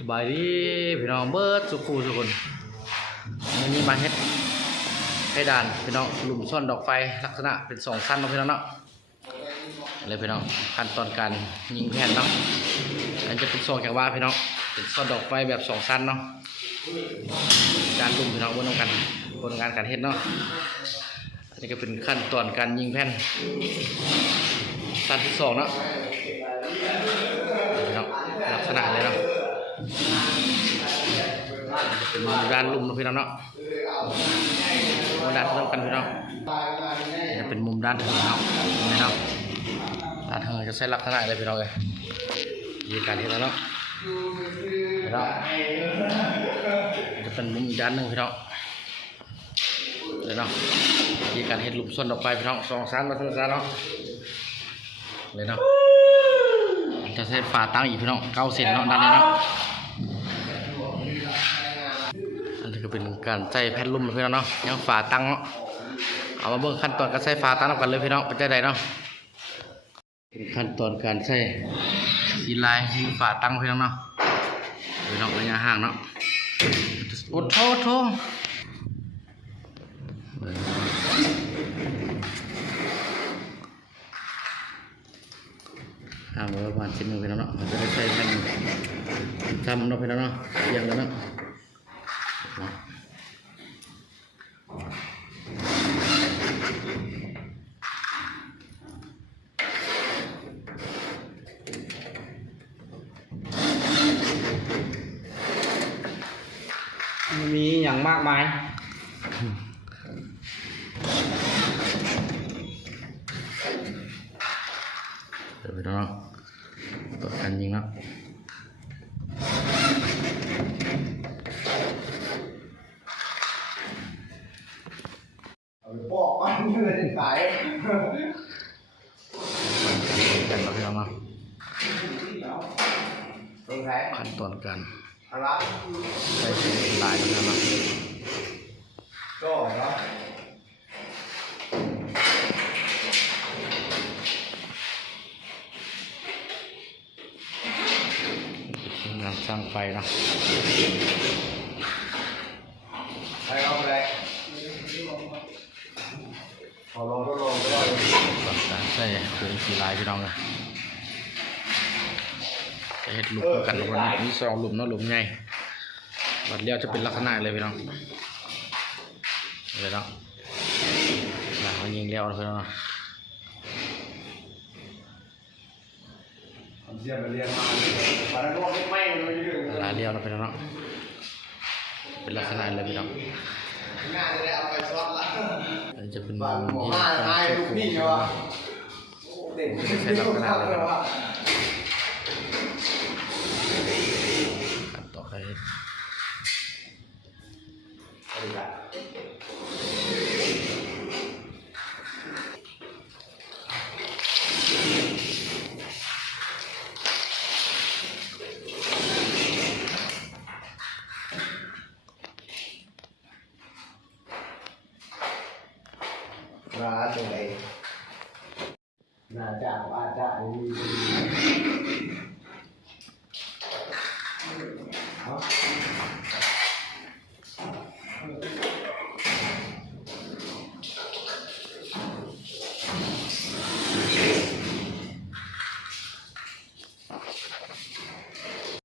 สบายดีพี่น้องเบิร์ดสุขูสุคนวันนี้มาเฮ็ดให้ด่านพี่น้องหลุมซ่อนดอกไฟลักษณะเป็น2 ชั้นเนาะพี่น้องเนาะเลยพี่น้องขั้นตอนการยิงแผ่นเนาะอันจะเป็น2 จากว่าพี่น้องเป็นซ่อนดอกไฟแบบ2 ชั้นเนาะการหลุมพี่น้องบนกันบนงานการเฮ็ดเนาะอันนี้ก็เป็นขั้นตอนการยิงแผ่นชั้นที่2เนาะพี่น้องลักษณะเลยเนาะเป็นด้านลุ่มนะพี่น้องเนาะมุมด้านเริ่มกันพี่น้องจะเป็นมุมด้านถึงเนาะนี่เนาะด้านเธอจะใช้ลักษณะอะไรพี่น้องเลยยีการที่แล้วเนาะพี่น้องจะเป็นมุมอีกด้านหนึ่งพี่น้องเลยเนาะยีการเห็ดหลุมส่วนดอกไฟพี่น้อง2 ชั้นมา2 ชั้นเนาะเลยเนาะจะใช้ฝาตั้งอีกพี่น้อง9 เซนเนาะด้านนี้เนาะอันนี้ก็เป็นการใส่แผ่นลุ่มพี่น้องเนาะยังฝาตั้งเนาะเอามาเบิ่งขั้นตอนการใส่ฝาตั้งกันเลยพี่น้องเป็นใจใดเนาะเป็นขั้นตอนการใส่สีลายที่ฝาตั้งพี่น้องเนาะพี่น้องระยะห่างเนาะโอ้โถห่างประมาณ1 เซนพี่น้องเนาะมันจะได้ใส่แผ่นทำเนาะพี่น้องเนาะอย่างแล้วเนาะมีอย่างมากมายเดี๋ยวไปดูเนาะตัวกันยิงเนาะเอาไปปอกมันเลยสายกันเราพี่น้องเนาะ ตรงไหน ขั้นตอนการ อะไร ใส่ลายกันเนาะ ก็เนาะงานสร้างไฟเนาะ ไปเอาไปเลยพอลองก็ลองก็ได้ ตอนการใส่โครงสีลายพี่น้องเลยจะเห็ดหลุมกันวันนี้2 หลุมเนาะหลุมใหญ่บัดเลี้ยวจะเป็นลักษณะเลยพี่น้องเลยเนาะเขายิงเลี้ยวพี่น้องเนาะ เรียนไปเรียนมาปาระโดดไม่เลย ลายเลี้ยวนะพี่น้องเนาะเป็นลักษณะเลยพี่น้อง งานจะเอาไปซ้อนละ จะเป็น บ้าน มุม หมอ ที่ ห้าลูกนี่วะเด็กใช้ลักษณะเลยว่าขั้นต่อไปน่าจะไหนน่าจะอาจจะ